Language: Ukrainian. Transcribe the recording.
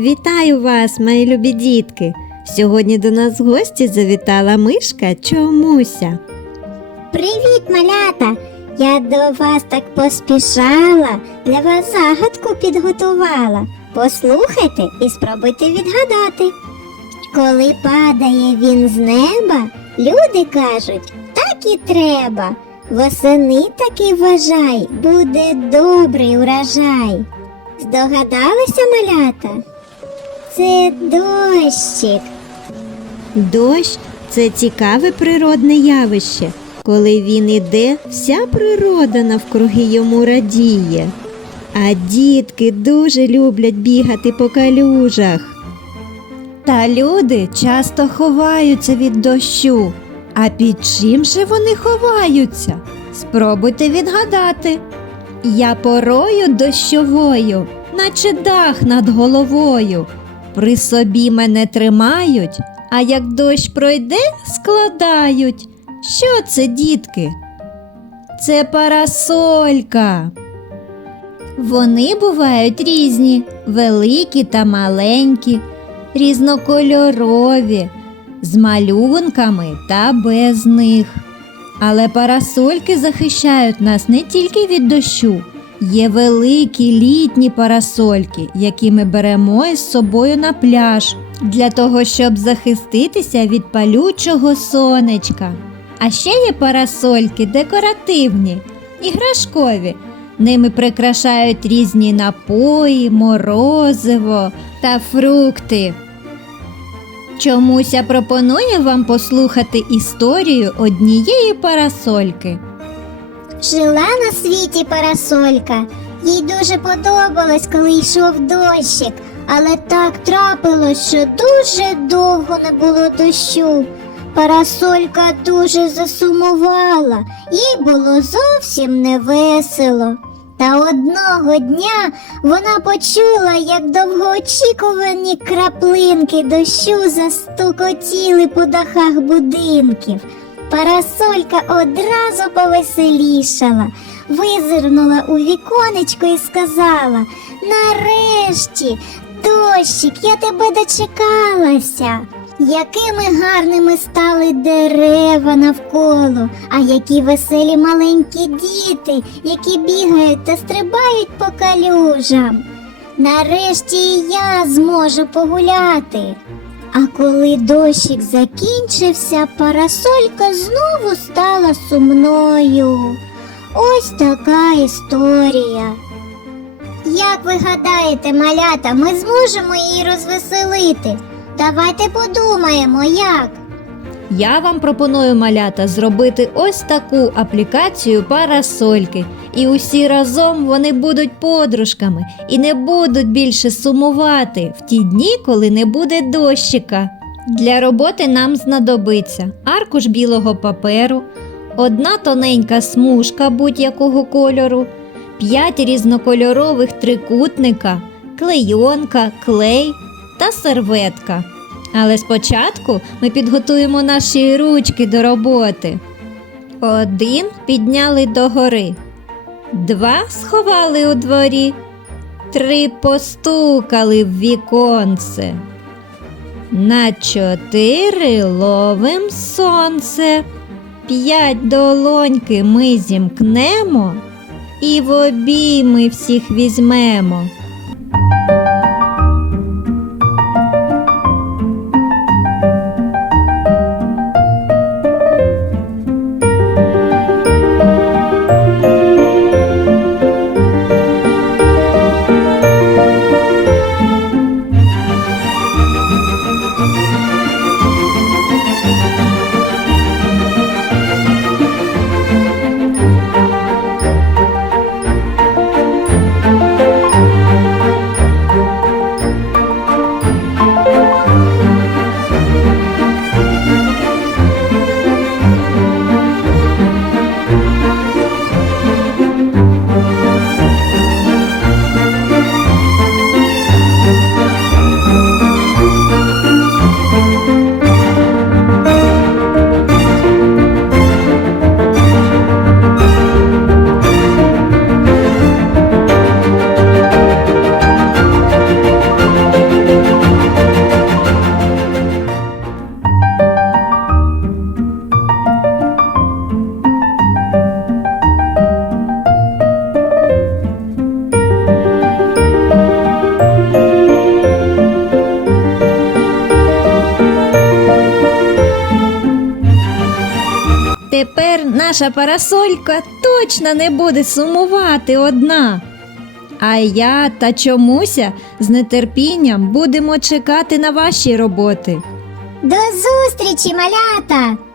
Вітаю вас, мої любі дітки! Сьогодні до нас в гості завітала мишка Чомуся. Привіт, малята! Я до вас так поспішала, для вас загадку підготувала. Послухайте і спробуйте відгадати. Коли падає він з неба, люди кажуть, так і треба. Восени таки вважай, буде добрий урожай. Здогадалися, малята? Це дощик. Дощ це цікаве природне явище. Коли він іде, вся природа навкруги йому радіє. А дітки дуже люблять бігати по калюжах. Та люди часто ховаються від дощу. А під чим же вони ховаються? Спробуйте відгадати. Я порою дощовою, наче дах над головою. При собі мене тримають, а як дощ пройде, складають. Що це, дітки? Це парасолька. Вони бувають різні, великі та маленькі, різнокольорові, з малюнками та без них. Але парасольки захищають нас не тільки від дощу. Є великі літні парасольки, які ми беремо із собою на пляж для того, щоб захиститися від палючого сонечка. А ще є парасольки декоративні, іграшкові. Ними прикрашають різні напої, морозиво та фрукти. Чомусь я пропоную вам послухати історію однієї парасольки. Жила на світі парасолька. Їй дуже подобалось, коли йшов дощик, але так трапилось, що дуже довго не було дощу. Парасолька дуже засумувала, їй було зовсім не весело. Та одного дня вона почула, як довгоочікувані краплинки дощу застукотіли по дахах будинків. Парасолька одразу повеселішала, визирнула у віконечко і сказала Нарешті, дощик, я тебе дочекалася. Якими гарними стали дерева навколо, а які веселі маленькі діти, які бігають та стрибають по калюжам. Нарешті і я зможу погуляти. Коли дощик закінчився, парасолька знову стала сумною. Ось така історія. Як ви гадаєте, малята, ми зможемо її розвеселити? Давайте подумаємо, як. Я вам пропоную малята зробити ось таку аплікацію парасольки, і усі разом вони будуть подружками і не будуть більше сумувати в ті дні, коли не буде дощика. Для роботи нам знадобиться аркуш білого паперу, одна тоненька смужка будь-якого кольору, п'ять різнокольорових трикутника, клейонка, клей та серветка. Але спочатку ми підготуємо наші ручки до роботи. Один підняли догори, два сховали у дворі, три постукали в віконце. На чотири ловим сонце, п'ять долоньки ми зімкнемо і в обійми всіх візьмемо. Наша парасолька точно не буде сумувати одна. А я та чомуся з нетерпінням будемо чекати на ваші роботи. До зустрічі, малята!